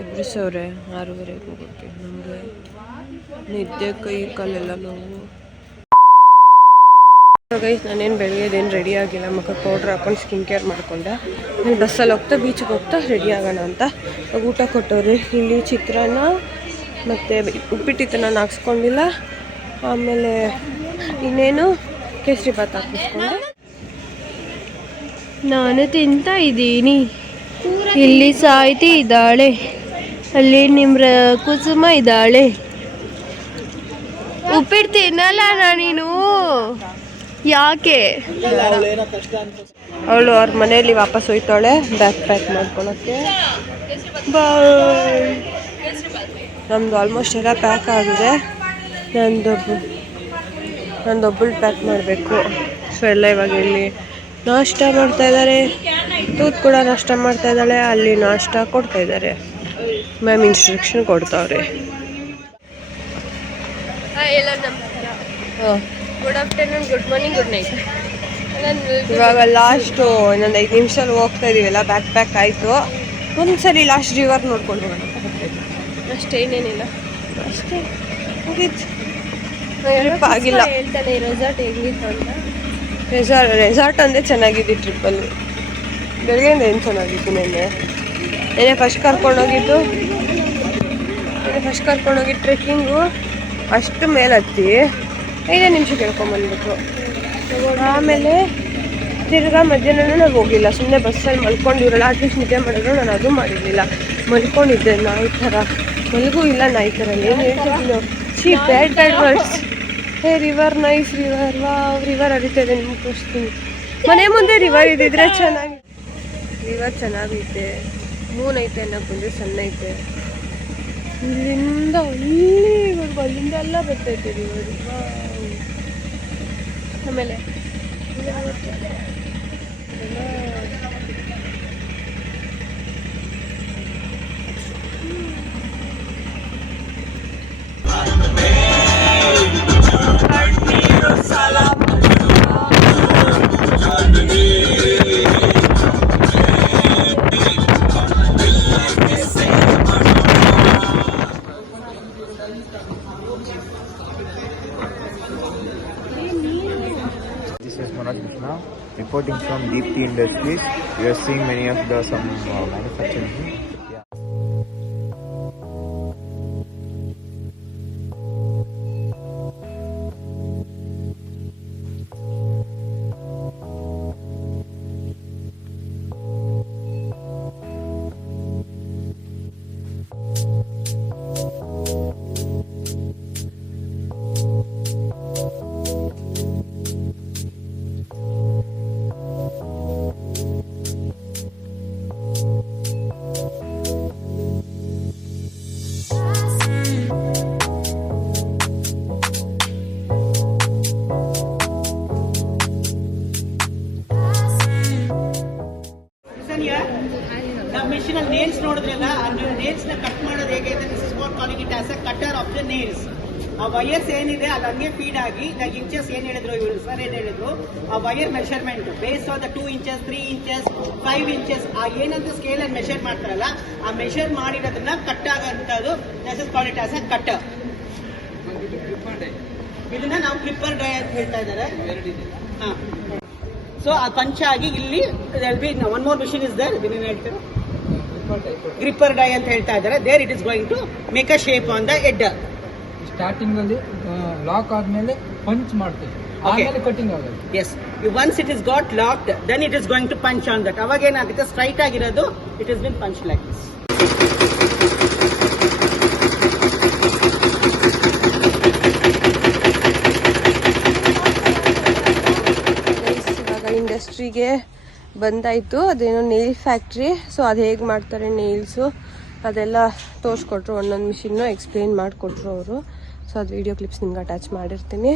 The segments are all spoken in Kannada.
ಎಬ್ರಿಸವ್ರೆ 6:30 ಹೋಗೋಕ್ಕೆ. ನಮಗೆ ನಿದ್ದೆ ಕೈ ಕಾಲೆಲ್ಲ ನೋವು. ಗೈಸ್ ನಾನೇನು ಬೆಳಗ್ಗೆದೇನು ರೆಡಿ ಆಗಿಲ್ಲ, ಮುಖಕ್ಕೆ ಪೌಡ್ರ್ ಹಾಕೊಂಡು ಸ್ಕಿನ್ ಕೇರ್ ಮಾಡಿಕೊಂಡೆ. ಇಲ್ಲಿ ಬಸ್ಸಲ್ಲಿ ಹೋಗ್ತಾ ಬೀಚಿಗೆ ಹೋಗ್ತಾ ರೆಡಿ ಆಗೋಣ ಅಂತ ಊಟ ಕೊಟ್ಟವ್ರಿ. ಇಲ್ಲಿ ಚಿತ್ರಾನ್ನ ಮತ್ತು ಉಪ್ಪಿಟ್ಟಿತ್ತು, ನಾನು ಹಾಕ್ಸ್ಕೊಂಡಿಲ್ಲ. ಆಮೇಲೆ ಇನ್ನೇನು ಕೇಸರಿ ಭಾತ್ ಹಾಕಿಸ್ಕೊಂಡೆ. ನಾನು ತಿಂತಾ ಇದ್ದೀನಿ. ಇಲ್ಲಿ ಸಾಹಿತಿ ಇದ್ದಾಳೆ, ಅಲ್ಲಿ ನಿಮ್ರ ಕುಸುಮ ಇದ್ದಾಳೆ. ಉಪ್ಪಿಟ್ಟು ತಿನ್ನಲ್ಲ ನೀನು, ಯಾಕೆ? ಅವಳು ಅವ್ರ ಮನೆಯಲ್ಲಿ ವಾಪಸ್ ಹೋಯ್ತಾಳೆ ಬ್ಯಾಗ್ ಪ್ಯಾಕ್ ಮಾಡ್ಕೊಳಕ್ಕೆ. ಬಾಯ್. ನಮ್ದು ಆಲ್ಮೋಸ್ಟ್ ಎಲ್ಲ ಪ್ಯಾಕ್ ಆಗಿದೆ. ನಂದೊಬ್ಬಳು ಪ್ಯಾಕ್ ಮಾಡಬೇಕು. ಸೊ ಎಲ್ಲ ಇವಾಗ ಇಲ್ಲಿ ನಾಷ್ಟ ಮಾಡ್ತಾ ಇದ್ದಾರೆ. ತೂತ್ ಕೂಡ ನಾಷ್ಟ ಮಾಡ್ತಾ ಇದ್ದಾಳೆ. ಅಲ್ಲಿ ನಾಷ್ಟ ಕೊಡ್ತಾ ಇದ್ದಾರೆ. ಮ್ಯಾಮ್ ಇನ್ಸ್ಟ್ರಕ್ಷನ್ ಕೊಡ್ತಾವ್ರೆ. Good afternoon, good morning, good night. ಇವಾಗ ಲಾಸ್ಟು ಇನ್ನೊಂದು 5 ನಿಮಿಷದಲ್ಲಿ ಹೋಗ್ತಾ ಇದೀವಲ್ಲ, ಬ್ಯಾಕ್ ಪ್ಯಾಕ್ ಆಯಿತು. ಒಂದ್ಸರಿ ಲಾಸ್ಟ್ ರಿವರ್ ನೋಡ್ಕೊಂಡು ಹೋಗೋಣ. ಅಷ್ಟೇ, ಇನ್ನೇನಿಲ್ಲ, ಅಷ್ಟೇ ಮುಗೀತು. ಟ್ರಿಪ್ ಆಗಿಲ್ಲ. ಹೇಳ್ತಾನೆ ರೆಸಾರ್ಟ್ ಹೆಂಗಿತ್ತು ಅಂತ. ರೆಸಾರ್ಟ್ ಅಂದರೆ ಚೆನ್ನಾಗಿದೆ. ಟ್ರಿಪ್ಪಲ್ಲಿ ಬೆಳಗ್ಗೆಯಿಂದ ಏನು ಚೆನ್ನಾಗಿತ್ತು. ನೆನ್ನೆ ಫಸ್ಟ್ ಕರ್ಕೊಂಡೋಗಿದ್ದು ಟ್ರೆಕ್ಕಿಂಗು ಅಷ್ಟು ಮೇಲೆ ಹತ್ತಿ 5 ನಿಮಿಷ ಕೇಳ್ಕೊಂಬಂದ್ಬಿಟ್ರು. ಆಮೇಲೆ ತಿರ್ಗಾ ಮಧ್ಯಾಹ್ನ ನಾವು ಹೋಗಿಲ್ಲ, ಸುಮ್ಮನೆ ಬಸ್ಸಲ್ಲಿ ಮಲ್ಕೊಂಡಿರಲ್ಲ. ಅಟ್ಲೀಸ್ಟ್ ನಿದ್ದೆ ಮಾಡಿದ್ರು. ನಾನು ಅದು ಮಾಡಿರಲಿಲ್ಲ, ಮಲ್ಕೊಂಡಿದ್ದೆ ನಾಯಿ ಥರ. ಮಲ್ಗೂ ಇಲ್ಲ ನಾಯಿ ಥರ. ಏನು ಹೇಳ್ತಿದ್ದೀನಿ, ಬ್ಯಾಡ್ ವರ್ಡ್ಸ್. ಹೇ ರಿವರ್, ನೈಸ್ ರಿವರ್. ರಿವರ್ ಹರಿತಾ ಇದೆ, ನಿಮ್ಗೆ ತೋರಿಸ್ತೀನಿ. ಮನೆ ಮುಂದೆ ರಿವರ್ ಇದ್ದಿದ್ರೆ ಚೆನ್ನಾಗಿ. ರಿವರ್ ಚೆನ್ನಾಗೈತೆ, ಮೂನ್ ಐತೆ ಅನ್ನೋಕೆ ಬಂದರೆ ಸಣ್ಣ ಐತೆ. ಇಲ್ಲಿಂದ ಅಲ್ಲಿವರೆಗೂ, ಅಲ್ಲಿಂದ ಎಲ್ಲ ಬರ್ತೈತೆ ರಿವರ್. ಆಮೇಲೆ Reporting from Deep Tea Industries. We are seeing many of the manufacturing. nails ನೋಡಿದ್ರಲ್ಲ, ನೀವು nails ನ ಕಟ್ ಮಾಡೋದು ಹೇಗೆ ಅಂತ this is what calling it as a cutter of the nails. ಆ ವೈರ್ಸ್ ಏನಿದೆ ಅದು ಹಂಗೆ ಫೀಡ್ ಆಗಿ ಇಂಚಸ್ ಏನ್ ಹೇಳಿದ್ರು ಇವರು ಸರ್ ಏನ್ ಹೇಳಿದ್ರು, ಆ wire measurement base on the 2 inches 3 inches 5 inches ಆ ಏನಂತ ಸ್ಕೇಲ್ ಅಲ್ಲಿ ಮೆಷರ್ ಮಾಡ್ತಾರಲ್ಲ, ಆ ಮೆಷರ್ ಮಾಡಿರೋದನ್ನ cut ಆಗಂತದ್ದು this is called it as a cutter. ಇದನ್ನ ನಾವು ಕ್ಲಿಪ್ಪರ್ ಡೈ ಅಂತ ಹೇಳ್ತಾ ಇದ್ದಾರೆ. ಸೊ ಆ ಪಂಚ ಆಗಿ ಇಲ್ಲಿ one more machine is there, ಇದನ್ನ ಹೇಳ್ತಾರೆ ಗ್ರಿಪ್ಪರ್ ಡೈ ಅಂತ ಹೇಳ್ತಾ ಇದ್ದಾರೆ. There it is going to make a shape on the head. Starting ಅಲ್ಲಿ ಲಾಕ್ ಆದ್ಮೇಲೆ ಪಂಚ್ ಮಾಡ್ತೀವಿ, ಆಮೇಲೆ ಕಟಿಂಗ್ ಆಗುತ್ತೆ. Yes, once it is got locked then it is going to punch on that. ಅವಾಗ ಏನಾಗುತ್ತೆ, ಸ್ಟ್ರೈಟ್ ಆಗಿರೋದು it is been punch like this. ಇಂಡಸ್ಟ್ರಿಗೆ ಬಂದಾಯಿತು. ಅದೇನೋ ನೇಲ್ ಫ್ಯಾಕ್ಟ್ರಿ. ಸೊ ಅದು ಹೇಗೆ ಮಾಡ್ತಾರೆ ನೇಲ್ಸು ಅದೆಲ್ಲ ತೋರಿಸ್ಕೊಟ್ರು, ಒಂದೊಂದು ಮಿಷಿನ್ನು ಎಕ್ಸ್ಪ್ಲೇನ್ ಮಾಡಿಕೊಟ್ರು ಅವರು. ಸೊ ಅದು ವಿಡಿಯೋ ಕ್ಲಿಪ್ಸ್ ನಿಮ್ಗೆ ಅಟ್ಯಾಚ್ ಮಾಡಿರ್ತೀನಿ.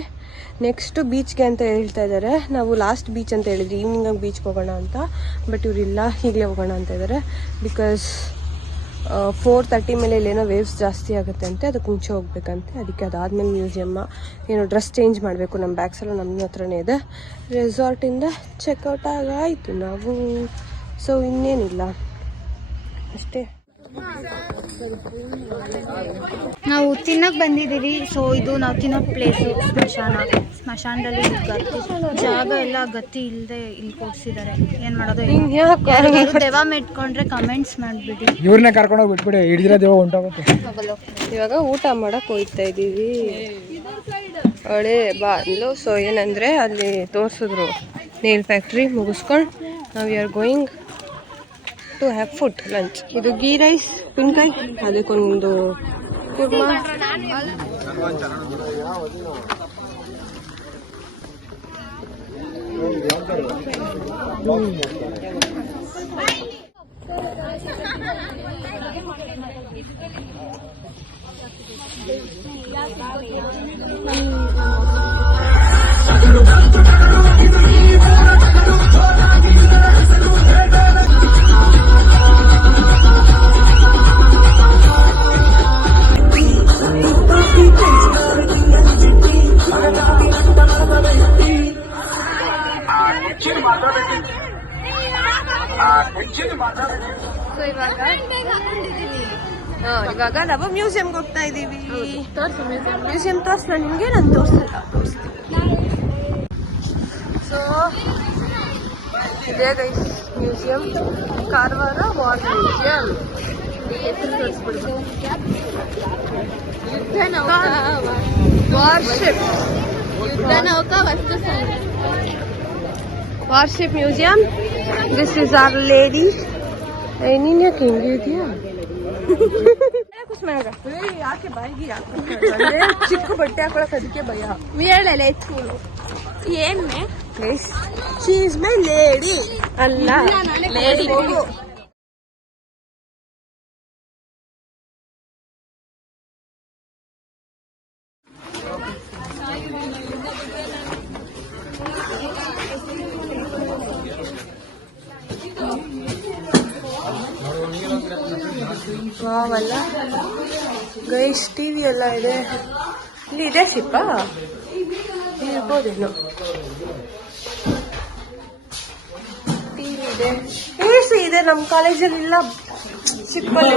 ನೆಕ್ಸ್ಟು ಬೀಚ್ಗೆ ಅಂತ ಹೇಳ್ತಾ ಇದ್ದಾರೆ. ನಾವು ಲಾಸ್ಟ್ ಬೀಚ್ ಅಂತ ಹೇಳಿದ್ರಿ, ಈವ್ನಿಂಗ್ ಬೀಚ್ಗೆ ಹೋಗೋಣ ಅಂತ. ಬಟ್ ಇವರಿಲ್ಲ, ಈಗಲೇ ಹೋಗೋಣ ಅಂತ ಇದ್ದಾರೆ. ಬಿಕಾಸ್ 4:30 ಮೇಲೆ ಇಲ್ಲೇನೋ ವೇವ್ಸ್ ಜಾಸ್ತಿ ಆಗುತ್ತೆ ಅಂತೆ, ಅದಕ್ಕೆ ಮುಂಚೆ ಹೋಗ್ಬೇಕಂತೆ. ಅದಕ್ಕೆ ಅದಾದಮೇಲೆ ಮ್ಯೂಸಿಯಮ್ಮ ಏನೋ ಡ್ರೆಸ್ ಚೇಂಜ್ ಮಾಡಬೇಕು. ನಮ್ಮ ಬ್ಯಾಗ್ಸ್ ಎಲ್ಲ ನಮ್ಮ ಹತ್ರನೇ ಇದೆ. ರೆಸಾರ್ಟಿಂದ ಚೆಕ್ಔಟ್ ಆಗಾಯಿತು ನಾವು. ಸೊ ಇನ್ನೇನಿಲ್ಲ, ಅಷ್ಟೇ. ನಾವು ತಿನ್ನಕ್ ಬಂದಿದ್ದೀವಿ. ಸೊ ಇದು ನಾವು ತಿನ್ನೋ ಪ್ಲೇಸು ಸ್ಮಶಾನದಲ್ಲಿ ಜಾಗ ಎಲ್ಲ ಗತಿ ಇಲ್ಲದೆ ಇಲ್ಲಿ ಕೊಡ್ಸಿದ್ದಾರೆ. ಏನ್ ಮಾಡೋದು, ದೆವ್ವ ಮೆಟ್ಕೊಂಡ್ರೆ ಕಮೆಂಟ್ಸ್ ಮಾಡ್ಬಿಡಿ. ಇವ್ರನ್ನೇ ಕರ್ಕೊಂಡು ಹೋಗಿ ಬಿಟ್ಬಿಡಿ, ಹಿಡಿದಿರೋ ದೇವ ಹೊಂಟೋಗುತ್ತೆ. ಇವಾಗ ಊಟ ಮಾಡಕ್ ಹೋಗ್ತಾ ಇದೀವಿ ಹಳೆ ಬಾಗ್ಲು. ಸೊ ಏನಂದ್ರೆ ಅಲ್ಲಿ ತೋರಿಸಿದ್ರು ನೇಲ್ ಫ್ಯಾಕ್ಟ್ರಿ ಮುಗಿಸ್ಕೊಂಡು ನಾವು are going to have food lunch. ಇದು ಗೀ ರೈಸ್ ಉಪ್ಪಿನಕಾಯಿ, ಅದಕ್ಕೊಂದು ಕುರ್ಮಾ. ಇವಾಗ ನಾವು ಮ್ಯೂಸಿಯಂಗೆ ಹೋಗ್ತಾ ಇದೀವಿ. ಮ್ಯೂಸಿಯಂ ತೋರಿಸ್ಲ ನಿಮ್ಗೆ? ನಾನು ತೋರಿಸ್ತಿಲ್ಲ. ಸೊ ಇದೇ guys museum, Karwar war museum. Warship warship museum. This is our lady. ನೀನ್ ಯಾಕೆ ಹಿಂಗಿದ್ಯಾ? ಯಾಕೆ ಬಾಯಿಗೆ ಚಿಕ್ಕ ಬಟ್ಟೆ ಹಾಕೊಳಕ್ ಅದಕ್ಕೆ ಭಯ. ಹೇಳಲೆ ಏನ್ ಶಿ ಇಸ್ ಮೈ ಲೇಡಿ ಅಲ್ಲ ಲೇಡಿ. ವಾವಲ್ಲ ಗೈಸ್, ಟಿವಿ ಎಲ್ಲ ಇದೆ. ಇಲ್ಲಿ ಇದೆ ಶಿಪ್ಪ ಇರ್ಬೋದೇನು. ಟಿವಿ ಇದೆ, AC ಇದೆ. ನಮ್ಮ ಕಾಲೇಜಲ್ಲಿ ಇಲ್ಲ, ಶಿಪ್ಪಲ್ಲಿ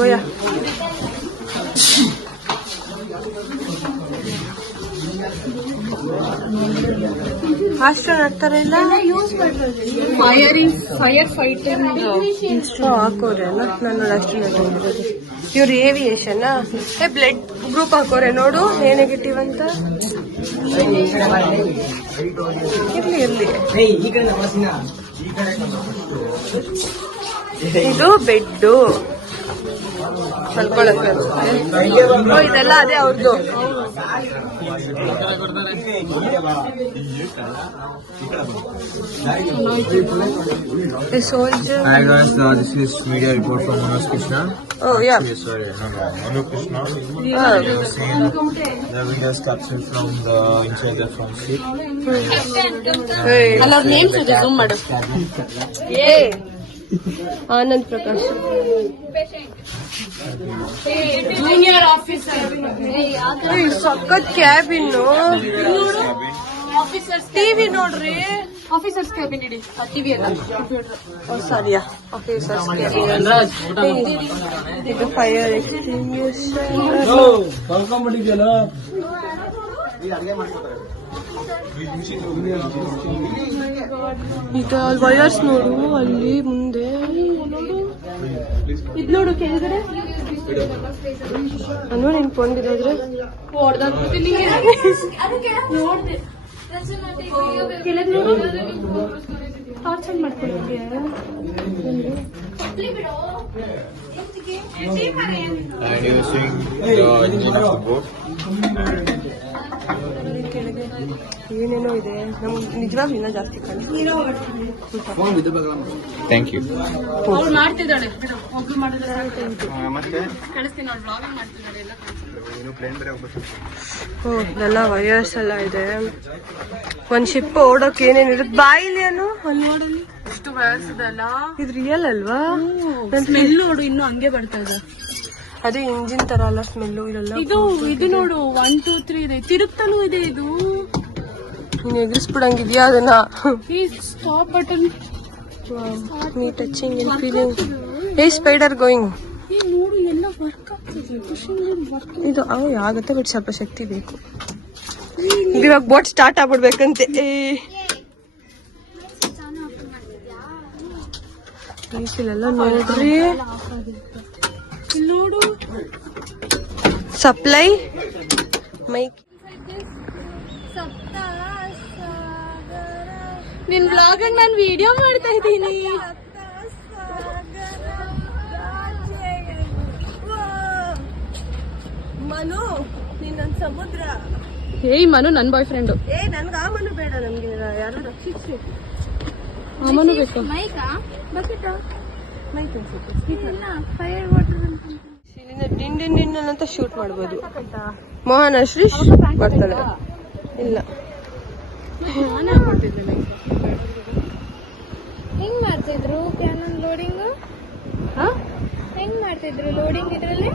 ಗೋಯಾ. ಅಷ್ಟೊಂದು ಆಗ್ತಾರೆ ಇಲ್ಲ. ಫೈರ್ ಫೈಟಿಂಗ್ ಹಾಕೋರೆಲ್ಲ ನಾನು ಅಷ್ಟೊಂದು. ಇವ್ರು ಏವಿಯೇಷನ್ ಬ್ಲಡ್ ಗ್ರೂಪ್ ಹಾಕೋರೆ ನೋಡು, ಏ ನೆಗೆಟಿವ್ ಅಂತ. ಇರ್ಲಿ ಇರ್ಲಿ. ಇದು ಬೆಡ್ಡು ಮಲ್ಕೊಳಕ್ಕೆ. ಇದೆಲ್ಲ ಅದೇ ಅವ್ರದ್ದು. A soldier. Hi guys, this is media report from Manoj Krishna. Oh yeah. Sorry, Manu Krishna. Seen the videos captured from the inside the front seat. ಅಲ್ಲ ಅವ್ರ ನೇಮ್ಸ್ ಇದೆ, ಝೂಮ್ ಮಾಡು. Anand Prakash junior officer. ಸಖತ್ ಕ್ಯಾಬಿನ್. ಟಿವಿ ನೋಡ್ರಿ. ಆಫೀಸರ್ಸ್ ಕ್ಯಾಬಿನ್ ಇಡಿ. ಟಿವಿ ಅಲ್ಲ, ಸಾರಿಯಾ ಆಫೀಸರ್ಸ್ ಕ್ಯಾಬಿನ್. ಇದು ಫೈರ್ ಎಕ್ಸ್ಟಿಂಗ್ವಿಷರ್. ಇದು ವಯರ್ಸ್ ನೋಡು ಅಲ್ಲಿ ಮುಂದೆ. ಇದ್ ನೋಡು ಕೆಳಗಡೆ. ನಾನು ನಿಂತ್ಕೊಂಡಿರೋದ್ರೆ ಕೆಳಗೆ ನೋಡು. ಟಾರ್ಚರ್ ಮಾಡ್ಕೊಳ್ಳೋಕೆ And you seeing the engine of the boat. ಏನೇನೋ ಇದೆ. ನಮ್ಗೆ ನಿಜವಾಗ್ಲೂ ಇನ್ನೂ ಜಾಸ್ತಿ ಕಾಣಿಸ್ತೀವಿ. Thank you. ಮಾಡ್ತಿದ್ದಾಳೆ ಎಲ್ಲ ವಯರ್ಸ್ ಎಲ್ಲ ಇದೆ. ಒಂದ್ ಶಿಪ್ ಓಡೋಕೆ ಏನೇನಿರುತ್ತೆ ಬಾಯಿಲಿ ಅನ್ನು ಅಲ್ಲಿ ನೋಡಲಿ. ಎಷ್ಟು ವಯರ್ಸ್ ಇದೆಲ್ಲ. ಇದು ರಿಯಲ್ ಅಲ್ವಾ? ಸ್ಮೆಲ್ ನೋಡು, ಇನ್ನು ಹಂಗೆ ಬರ್ತಾ ಇದೆ. ಅದೇ ಇಂಜಿನ್ ತರ ಅಲ್ಲ ಸ್ಮೆಲ್ಲು ಇದೆಲ್ಲ. ಇದು ನೋಡು 1 2 3 ಇದೆ, ತಿರುಗ್ತಾನೂ ಇದೆ ಇದು. ನೀನ್ ಎದುರಿಸ್ಬಿಡಂಗಿದ್ಯಾ ಅದನ್ನ? ಈ ಸ್ಟಾಪ್ ಬಟನ್, ನೀ touching and feeling. Hey spider going. ಈ ನೋಡು ಎಲ್ಲ ವರ್ಕ್ ಆಗ್ತಿದೆ, ವರ್ಕ್. ಇದು ಆಗುತ್ತೆ, ಬಟ್ ಸ್ವಲ್ಪ ಶಕ್ತಿ ಬೇಕು. ಇವಾಗ ಬೋಟ್ ಸ್ಟಾರ್ಟ್ ಆಗ್ಬಿಡ್ಬೇಕಂತೆ. ಇಲ್ಲೆಲ್ಲ ನೋಡ್ರಿ, ನೋಡು ಸಪ್ಲೈ ಮೈಕ್. ನಿನ್ ಬ್ಲಾಗ್ ಅಲ್ಲಿ ನಾನು ವಿಡಿಯೋ ಮಾಡ್ತಾ ಇದ್ದೀನಿ. ಮನು ನೀನ್ ನನ್ ಸಮುದ್ರ. ಏಯ್ ಮನು ನನ್ ಬಾಯ್ ಫ್ರೆಂಡ್. ನನ್ಗೆ ಆ ಮನು ಬೇಡ, ನಮ್ಗೆ ಯಾರು ರಕ್ಷಿಸಿ. ಮನು ಬೇಕು. ಡಿನ್ ಡಿನ್ ಡಿನ್ ಅಂತ ಶೂಟ್ ಮಾಡ್ಬೋದು. ಮೋಹನ ಶ್ರೀ ಬರ್ತಾಳೆ. ಇಲ್ಲ ಹೆಂಗ್ ಮಾಡ್ತಿದ್ರು ಕ್ಯಾನನ್ ಲೋಡಿಂಗ್? ಹೆಂಗ್ ಮಾಡ್ತಿದ್ರು ಲೋಡಿಂಗ್ ಇದ್ರಲ್ಲಿ?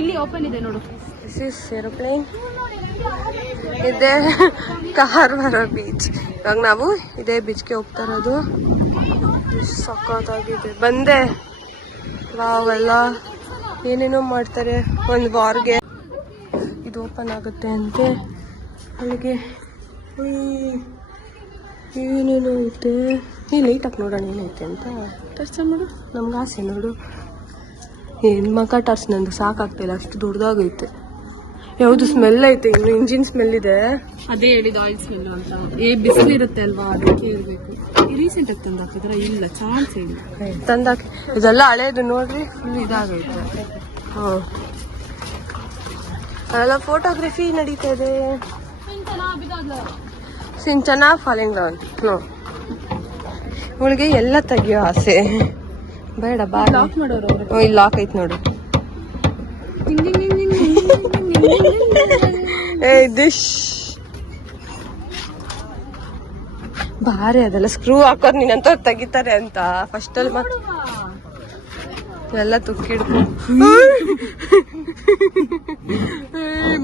ಇಲ್ಲಿ ಓಪನ್ ಇದೆ ನೋಡು. This is aeroplane. ಇದೆ ಕಾರವಾರ ಬೀಚ್. ಇವಾಗ ನಾವು ಇದೇ ಬೀಚ್ಗೆ ಹೋಗ್ತಾ ಇರೋದು. ಸಖತ್ತಾಗಿದೆ. ಬಂದೆ ವಾವೆಲ್ಲ ಏನೇನೋ ಮಾಡ್ತಾರೆ ಒಂದು ವಾರ್ಗೆ. ಇದು ಓಪನ್ ಆಗುತ್ತೆ ಅಂತೆ ಅಲ್ಲಿಗೆ. ಏನೇನೋ ಐತೆ. ಈ ಲೈಟ್ ಹಾಕಿ ನೋಡೋಣ ಏನೈತೆ ಅಂತ. ಟರ್ಸ ನೋಡು, ನಮ್ಗೆ ಆಸೆ ನೋಡು. ಏನು ಮಕ ಟರ್ಸ್, ನಂದು ಸಾಕಾಗ್ತಿಲ್ಲ, ಅಷ್ಟು ದೊಡ್ಡದಾಗೈತೆ. ಯಾವುದು ಸ್ಮೆಲ್ ಐತೆ, ಇನ್ನು ಇಂಜಿನ್ ಸ್ಮೆಲ್ ಇದೆ. ಅದೇ ಹೇಳಿದ ಆಯಿಲ್ ಸ್ಮೆಲ್ ಅಂತ. ಬಿಸಿಲು ಇರುತ್ತೆ ಅಲ್ವಾ, ಅದಕ್ಕೆ ಇರಬೇಕು. ರೀಸೆಂಟ್ ಆಗಿ ತಂದು ಹಾಕಿದ್ರೆ ಇಲ್ಲ, ಚಾನ್ಸ್ ಇಲ್ಲ. ತಂದಾಕಿ ಇದೆಲ್ಲ ಹಳೇದು ನೋಡ್ರಿ, ಫುಲ್ ಇದಾಗೈತೆ. ಅದೆಲ್ಲ ಫೋಟೋಗ್ರಫಿ ನಡೀತಾ ಇದೆ. ಸಿಂಚನ ಫಾಲಿಂಗ್ ಡೌನ್. ಇವಳಿಗೆ ಎಲ್ಲ ತೆಗಿಯೋ ಆಸೆ. ಬೇಡ ಬಾ. ಲಾಕ್ ಮಾಡೋರು ಅವ್ರು. ಇಲ್ಲಿ ಲಾಕ್ ಐತ್ ನೋಡು. ದಿಶ್ ಬಾರಿ. ಅದೆಲ್ಲ ಸ್ಕ್ರೂ ಹಾಕೋರ್ ನೀನಂತ ತೆಗಿತಾರೆ ಅಂತ ಫಸ್ಟ್ ಅಲ್ಲಿ ಮತ್ತೆ ಎಲ್ಲ ತುಕ್ಕಿಡ್ತು.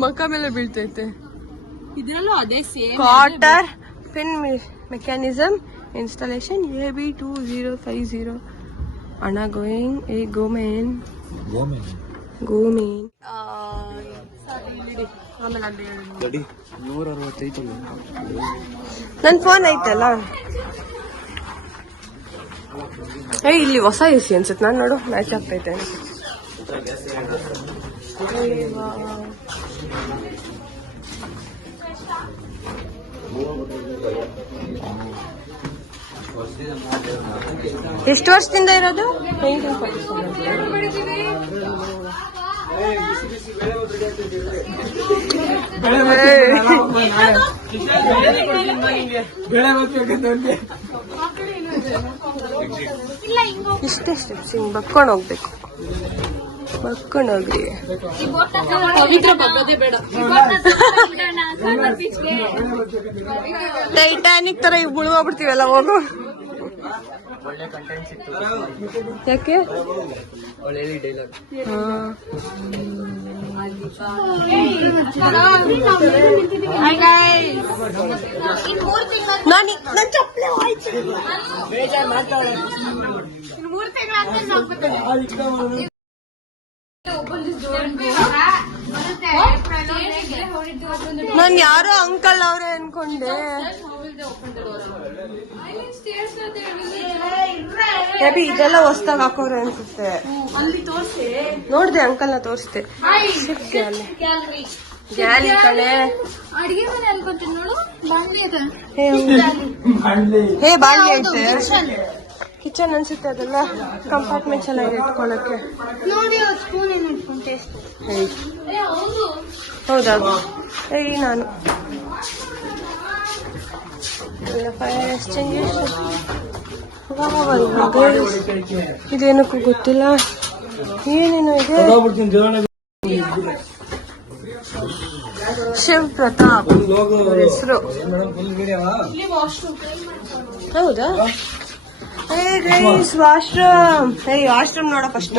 ಮಕ್ಕ ಮೇಲೆ ಬೀಳ್ತೈತೆ. ಇದ್ರಲ್ಲೂ ಅದೇ same. Quarter pin mechanism installation AB2050. ಅಣ್ಣ ಗೋಯಿಂಗ್. ಗೋಮೇನ್ ನನ್ ಫೋನ್ ಐತಲ್ಲ. ಇಲ್ಲಿ ಹೊಸ ಎಸಿ ಅನ್ಸುತ್ತೆ. ನಾನು ನೋಡು ಮ್ಯಾಚ್ ಆಗ್ತೈತೆ. ಎಷ್ಟು ವರ್ಷದಿಂದ ಇರೋದು? 1947. ಇಷ್ಟೇ ಸ್ಟೆಪ್ಸ್. ಹಿಂಗ್ ಬಕ್ಕೊಂಡು ಹೋಗ್ಬೇಕು. ಬಕ್ಕೊಂಡು ಹೋಗ್ರಿ. ಟೈಟಾನಿಕ್ ತರ ಈಗ ಮುಳುಗೋಗ್ಬಿಡ್ತೀವಲ್ಲ. ಹೋಗು. ಯಾಕೆ? ನನ್ ಚಪ್ಪಲಿ ಹೋಯ್ತು. ನಾನ್ ಯಾರೋ ಅಂಕಲ್ ಅವ್ರೆ ಅನ್ಕೊಂಡೆ. ಇದೆಲ್ಲ ಹೊಸ್ದಾಗ ಹಾಕೋರೆ ಅನ್ಸುತ್ತೆ. ನೋಡ್ದೆ, ಅಂಕಲ್ನ ತೋರಿಸ್ದೆ. ಗ್ಯಾಲಿ ಕಡೆ. ಅಡಿಗೆ ಮನೆ ಅನ್ಕೊಂತೀನಿ ನೋಡು. ಬಾಂಡ್ಲಿ ಇದೆ. ಬಾಂಡ್ಲಿ ಐತೆ. ಕಿಚನ್ ಅನ್ಸುತ್ತೆ. ಅದೆಲ್ಲ ಕಂಪಾರ್ಟ್ಮೆಂಟ್ ಚೆನ್ನಾಗಿ ಇಟ್ಕೊಳಕ್ಕೆ. ನೋಡಿ ಸ್ಪೂನ್ ಏನು ಇಟ್ಕೊಂಡು ಟೇಸ್ಟ್. ಹೌದಾ? ನಾನು ಫೈರ್ ಎಕ್ಸ್ಟಿಂಗ್ವಿಷರ್. ಇದೇನಕ್ಕೂ ಗೊತ್ತಿಲ್ಲ. ಏನೇನು ಇದೆ? ಶಿವ್ ಪ್ರತಾಪ್ ಹೆಸರು. ಹೌದಾ? ವಾಶ್ರೂಮ್ ವಾಶ್ರೂಮ್ ನೋಡ ಫಸ್ಟ್.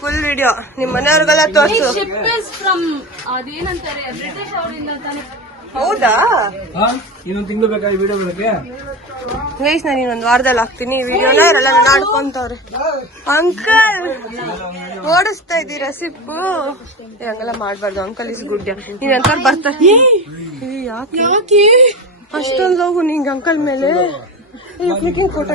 ಫುಲ್ ವಿಡಿಯೋ ನಿಮ್ ಮನೆಯವ್ರಿಗೆಲ್ಲ ತೋರ್ಸು. ಅದೇನಂತಾರೆ ಬ್ರಿಟಿಷ್ ಅವರಿಂದ ತಾನೆ. ಹೌದಾ? ಇನ್ನೊಂದು ತಿಂಗಳು ಬೇಕಾ ಈ ವಿಡಿಯೋ ಬರೋಕೆ? ಗೈಸ್ ನಾನು ಇನ್ನೊಂದು ವಾರದಲ್ಲಿ ಹಾಕ್ತೀನಿ ಈ ವಿಡಿಯೋನ. ಇವರೆಲ್ಲ ಆಡ್ಕೊಂತವ್ರೆ. ಅಂಕಲ್ ಓಡಿಸ್ತಾ ಇದ್ದೀರಾ ಸಿಪ್ಪು? ಹಂಗೆಲ್ಲ ಮಾಡ್ಬಾರ್ದು. Uncle is good. ನೀನ್ ಅಂಕಲ್ ಬರ್ತಾರೆ. ಯಾಕೆ ಅಷ್ಟೊಂದು ಹೋಗು ನಿಂಗೆ ಅಂಕಲ್ ಮೇಲೆ. ಕ್ಲಿಕ್ಕಿಂಗ್ ಫೋಟೋ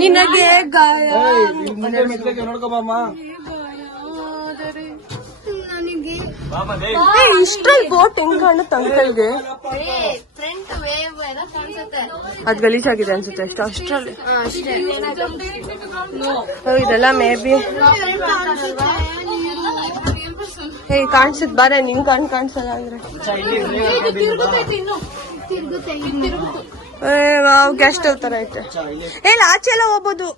ನಿನಗೆ ಗಾಯ ನೋಡ್ಕೋಬಮ್ಮ. ಇಷ್ಟೊಂದು ಬೋಟ್ ಹೆಂಗ್ ಕಾಣುತ್ತೆ ಅಂಕಲ್ಗೆ? ಅದ್ ಗಲೀಜಾಗಿದೆ ಅನ್ಸುತ್ತೆ ಅಷ್ಟು ಅಷ್ಟ್ರಲ್ಲಿ. ಇದೆಲ್ಲ ಮೇ ಬಿ ಕಾಣಿಸುತ್ತೆ. ಬಾರ ನಿಂಗ್ ಕಾಣಿಸಲ್ಲ ಅಂದ್ರೆ ಗೆಸ್ಟ್ ತರ ಐತೆ. ಇಲ್ಲ ಆಚೆ ಎಲ್ಲ ಹೋಗ್ಬೋದು.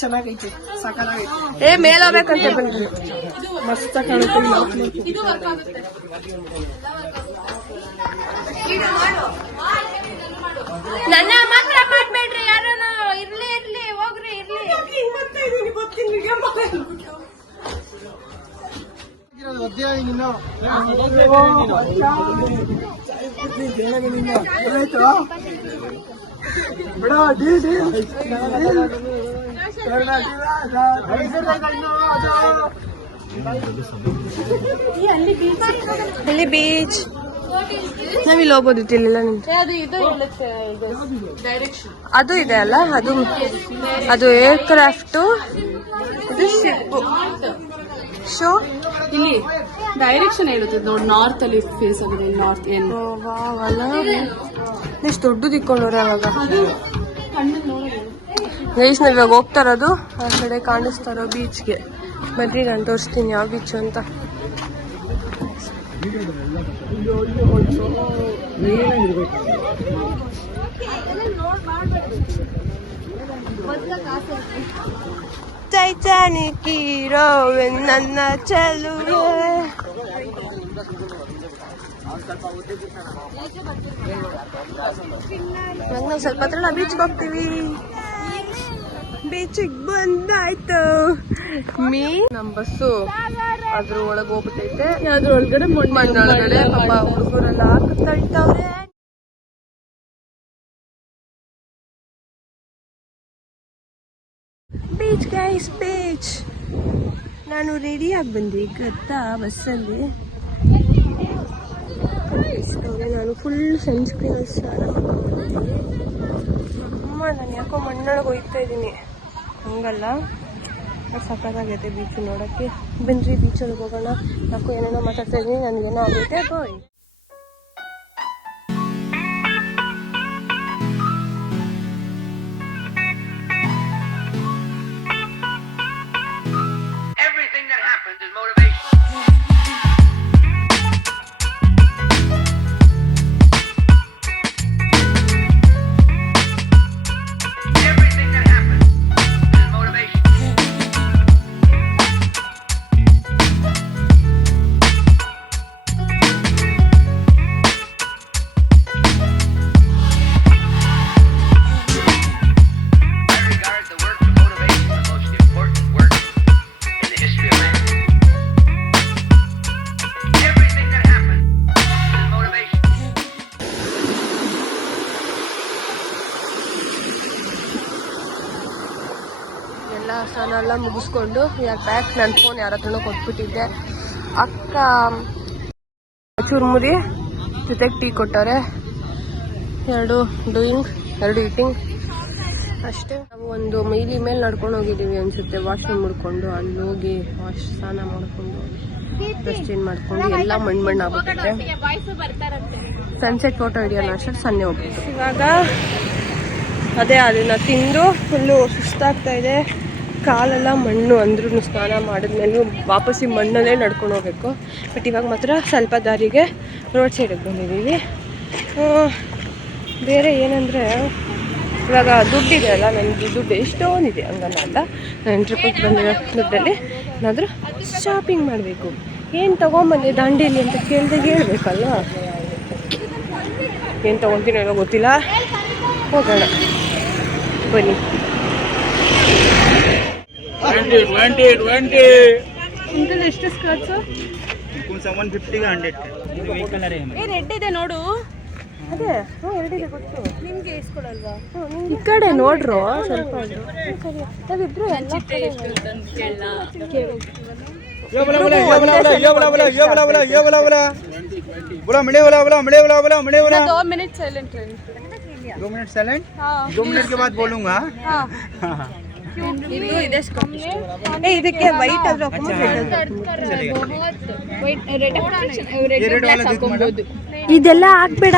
ಚೆನ್ನಾಗೈತೆ, ಮೇಲ್ ಹೋಗ್ಬೇಕಂತ ಬಂದ್ರಿ. ಮಸ್ತ್ ಕಾಣುತ್ತೆ. ನನ್ನ ಮಾತ್ರ ಮಾಡ್ಬೇಡ್ರಿ, ಯಾರನ್ನ ಇರ್ಲಿ ಹೋಗ್ರಿ ಇರ್ಲಿ. ಇಲ್ಲಿ ಬೀಚ್ ನಾವಿಲ್ಲಿ ಹೋಗ್ಬೋದು. ಇಲ್ಲಿಲ್ಲ ನಿಮ್ಗೆ ಅದು ಇದೆ ಅಲ್ಲ, ಅದು ಏರ್ ಕ್ರಾಫ್ಟ್. ಇದು ಶಿಪ್ ಶೋ. ಇಲ್ಲಿ ಡೈರೆಕ್ಷನ್ ಹೇಳುತ್ತೆ ನೋಡಿ, ನಾರ್ತ್ ಅಲ್ಲಿ ಫೇಸ್ ಆಗಿದೆ. ನಾರ್ತ್ ಏನ್ ಎಷ್ಟು ದೊಡ್ಡದು ಇಕ್ಕೊಂಡವ್ರೆ ಅವಾಗ. ಗೈಸ್ ನಾವ್ ಇವಾಗ ಹೋಗ್ತಾ ಇರೋದು ಆ ಕಡೆ ಕಾಣಿಸ್ತಾ ಇರೋ ಬೀಚ್ಗೆ. ಬರ್ರಿ ನಾನು ತೋರಿಸ್ತೀನಿ ಯಾವ ಬೀಚ್ ಅಂತ. ಟೈಟಾನಿಕ್ ಹೀರೋ ನನ್ನ ಚೆಲುವೆ. ನಾವು ಸ್ವಲ್ಪ ಹತ್ರ ಬೀಚ್ಗೆ ಹೋಗ್ತೀವಿ. ಬೀಚಿಗೆ ಬಂದಾಯ್ತು. ನಮ್ ಬಸ್ಸು ಅದ್ರ ಒಳಗೆ ಹೋಗ್ಬಿಟ್ಟೈತೆ. ಅದ್ರ ಒಳಗಡೆ ಮಣ್ಣೊಳಗಡೆ ಪಾಪ ಹುಡುಗರೆಲ್ಲ ಹಾಕುತ್ತಾ ಇರ್ತಾವ್ರೆ. Beach guys beach. ನಾನು ರೆಡಿಯಾಗಿ ಬಂದೆ ಗೊತ್ತಾ ಬಸ್ಸಲ್ಲಿ. ನಾನು ಫುಲ್ ಸನ್ಸ್ಕ್ರೀನ್ ನಾನು ಯಾಕೋ ಮಣ್ಣೊಳಗೆ ಹೋಗ್ತಾ ಇದ್ದೀನಿ. ಹಂಗಲ್ಲ, ಸಖತ್ತಾಗೈತೆ ಬೀಚ್ ನೋಡೋಕ್ಕೆ. ಬನ್ರಿ ಬೀಚೊಳಗೆ ಹೋಗೋಣ. ಯಾಕೋ ಏನೇನೋ ಮಾತಾಡ್ತಾ ಇದ್ದೀನಿ, ನನಗೇನೋ ಆಗೈತೆ. ಬಾಯ್. ಸ್ನಾನ ಎಲ್ಲ ಮುಗಿಸ್ಕೊಂಡು ಬ್ಯಾಕ್ ನನ್ನ ಫೋನ್ ಯಾರ ಹತ್ರನೂ ಕೊಟ್ಬಿಟ್ಟಿದ್ದೆ. ಅಕ್ಕ ಚುರುಮುರಿ ಜೊತೆಗೆ ಟೀ ಕೊಟ್ಟವ್ರೆ. ಎರಡು ಡೂಯಿಂಗ್, ಎರಡು ಈಟಿಂಗ್ ಅಷ್ಟೇ. ನಾವು ಒಂದು ಮೈಲಿ ಮೇಲೆ ನಡ್ಕೊಂಡು ಹೋಗಿದ್ದೀವಿ ಅನ್ಸುತ್ತೆ. ವಾಶ್ರೂಮ್ ಮುಡ್ಕೊಂಡು ಅಲ್ಲಿ ಹೋಗಿ ಸ್ನಾನ ಮಾಡ್ಕೊಂಡು ಡ್ರೆಸ್ ಚೇಂಜ್ ಮಾಡ್ಕೊಂಡು ಎಲ್ಲ ಮಣ್ಣು ಆಗ್ಬಿಟ್ಟಿದೆ. ಸನ್ಸೆಟ್ ಫೋಟೋ ಹಿಡಿಯೋಣ ಅಷ್ಟೇ ಸನ್ನೆ ಹೋಗ್ಬಿಟ್ಟು. ಇವಾಗ ಅದೇ ಅದನ್ನ ತಿಂದು ಫುಲ್ಲು ಸುಸ್ತಾಗ್ತಾ ಇದೆ. ಕಾಲೆಲ್ಲ ಮಣ್ಣು ಅಂದ್ರೂ ಸ್ನಾನ ಮಾಡಿದ್ಮೇಲೆ ವಾಪಸ್ ಈ ಮಣ್ಣಲ್ಲೇ ನಡ್ಕೊಂಡು ಹೋಗ್ಬೇಕು. ಬಟ್ ಇವಾಗ ಮಾತ್ರ ಸ್ವಲ್ಪ ದಾರಿಗೆ ರೋಡ್ ಸೈಡಿಗೆ ಬಂದಿದ್ದೀವಿ. ಬೇರೆ ಏನಂದರೆ ಇವಾಗ ದುಡ್ಡಿದೆ ಅಲ್ಲ, ನನಗೆ ದುಡ್ಡು ಎಷ್ಟೊಂದಿದೆ ಹಂಗಲ್ಲ. ನಾನು ಟ್ರಿಪ್ಪಿಗೆ ಬಂದಿರೋ ದುಡ್ಡಲ್ಲಿ ಏನಾದರೂ ಶಾಪಿಂಗ್ ಮಾಡಬೇಕು. ಏನು ತೊಗೊಂಬಂದೆ ದಾಂಡೇಲಿ ಅಂತ ಕೇಳಿದಾಗ ಹೇಳ್ಬೇಕಲ್ವ. ಏನು ತೊಗೊತೀನೋ ಏನೋ ಗೊತ್ತಿಲ್ಲ, ಹೋಗೋಣ ಬನ್ನಿ. ಎಷ್ಟು ಸ್ಕರ್ಟ್ಸು? 150 का 100 का ये कलर है ಏ ರೆಡ್ ಇದೆ ನೋಡು. ಅದೇ ಎರಡಿದೆ ಗೊತ್ತು. ನಿಮ್ಗೆ ಇಸ್ಕೊಡಲ್ವಾ? ಈ ಕಡೆ ನೋಡ್ರು ಸ್ವಲ್ಪ. ನಾವಿಬ್ರು दो मिनट साइलेंट रहेंगे. 2 मिनट साइलेंट 2 मिनट के बाद बोलूंगा. ಇದು ಇದೆ ಇದಕ್ಕೆ ವೈಟ್ ಆದ್ರೆ ಇದೆಲ್ಲ ಹಾಕ್ಬೇಡ.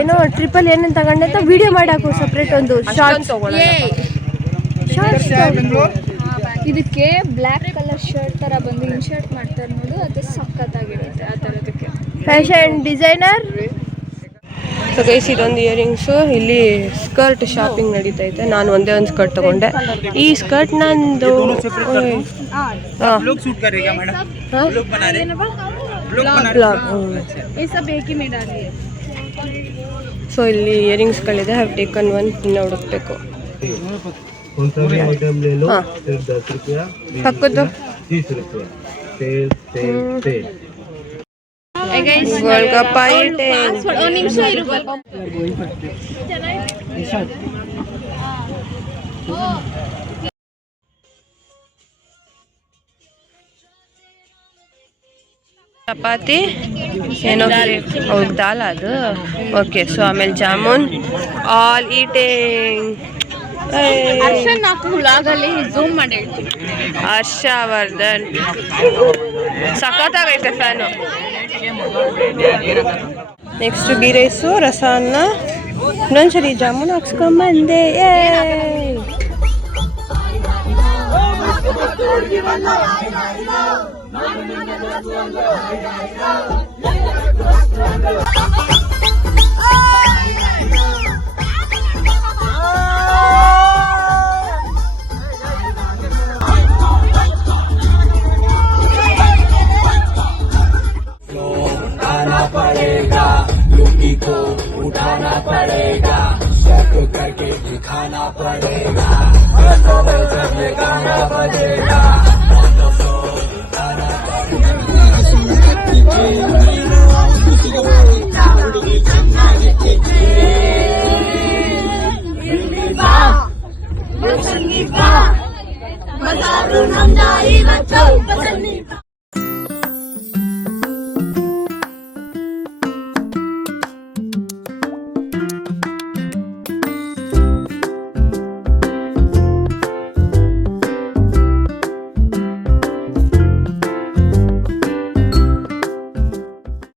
ಏನೋ ಟ್ರಿಪಲ್ ಏನೇನು ತಗೊಂಡೆ ಅಂತ ವಿಡಿಯೋ ಮಾಡಿ ಹಾಕು. ಸಪ್ರೇಟ್ ಒಂದು ಶಾರ್ಟ್ ಇದಕ್ಕೆ ಬ್ಲ್ಯಾಕ್ ಕಲರ್ ಶರ್ಟ್ ತರ ಬಂದು ಇನ್ಶರ್ಟ್ ಮಾಡ್ತಾರೆ ನೋಡು, ಅದು ಸಖತ್ತಾಗಿರುತ್ತೆ ಆ ಥರದಕ್ಕೆ. Fashion designer. ಸೊ ಗೈಸ್, ಇದೊಂದು ಇಯರಿಂಗ್ಸು. ಇಲ್ಲಿ ಸ್ಕರ್ಟ್ ಶಾಪಿಂಗ್ ನಡೀತೈತೆ. ನಾನು ಒಂದೇ ಒಂದು ಸ್ಕರ್ಟ್ ತಗೊಂಡೆ. ಈ ಸ್ಕರ್ಟ್ ನಂದು लुक सूट करेगा मैडम. लुक बना रहे ये सब एक ही में डालिए. ಸೊ ಇಲ್ಲಿ ಇಯರಿಂಗ್ಸ್ಗಳಿದೆ. Have taken one. ಇನ್ನು ಹುಡುಕ್ಬೇಕು. ಹಾಂ, ಪಕ್ಕದ್ದು ಗೋಲ್ಗಪ್ಪ ಈಟಿಂಗ್. ಒಂದು ನಿಮಿಷ ಇರಬೇಕು. ಚಪಾತಿ ಏನೋ ಅವ್ರಿಗೆ ದಾಲ್ ಅದು. ಓಕೆ, ಸೊ ಆಮೇಲೆ ಜಾಮೂನ್. All eating. ಝೂಮ್ ಮಾಡಿ ಹೇಳ್ತೀನಿ. ಹರ್ಷವರ್ಧನ್ ಸಖತ್ತಾಗೈತೆ ಫ್ಯಾನು. ನೆಕ್ಸ್ಟ್ ಗೀ ರೈಸು, ರಸಾನ್ನ. ಇನ್ನೊಂದ್ಸರಿ ಜಾಮೂನ್ ಹಾಕ್ಸ್ಕೊಂಬಂದೆ. पड़ेगा, लुंगी को उठाना पड़ेगा, शक करके दिखाना पड़ेगा, गाना बजेगा, Bazaru namdari bachau,